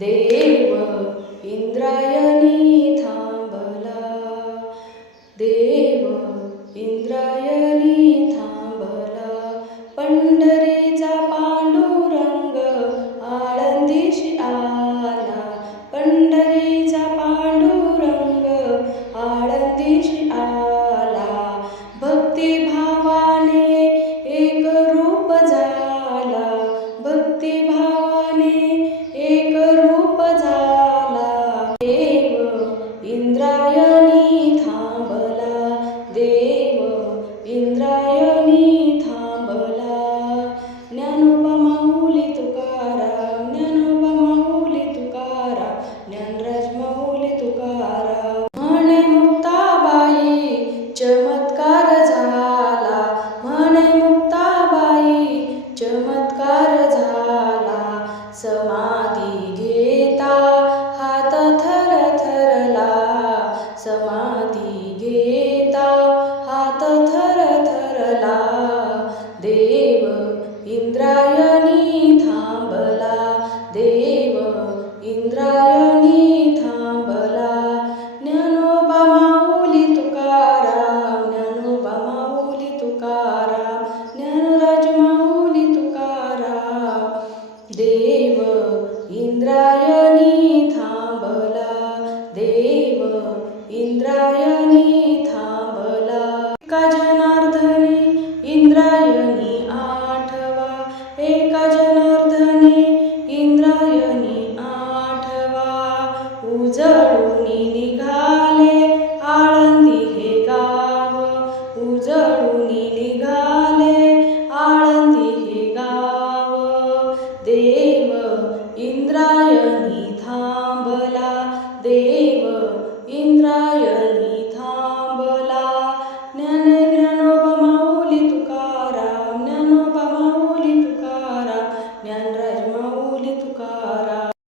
देव इंद्रायणी थांबला, देव इंद्रायणी थांबला. पंढरीचा पांडुरंग आळंदीशी आला, पंढरीचा पांडुरंग आळंदीशी आला. भक्तिभावाने एक रूप झाला, भक्तिभावाने एक रूप झाला. देव इंद्रायणी थांबला, देव इंद्रायणी थांबला. ज्ञानोबा माऊली तुकाराम, ज्ञानोबा माऊली तुकाराम, ज्ञानराज माऊली तुकाराम. म्हणे मुक्ताबाई चमत्कार झाला, म्हणे मुक्ताबाई चमत्कार झाला. समाधी घेता हात थरथरला, समाधी घेता हात थरथरला. देव इंद्रायणी थांबला, देव इंद्रायणी थांबला. ज्ञानोबा माऊली तुकाराम, ज्ञानोबा माऊली तुकाराम, ज्ञानराज माऊली तुकाराम. देव इंद्रायणी थांबला, देव इंद्रायणी थांबला. एका जनार्दनी इंद्रायणी आठवा, एका जनार्दनी इंद्रायणी आठवा. उजळूनी निघाले आळंदी हे गाव, उजळूनी निघाले आळंदी हे गाव. देव इंद्रायणी थांबला, देव इंद्रायणी थांबला. ज्ञान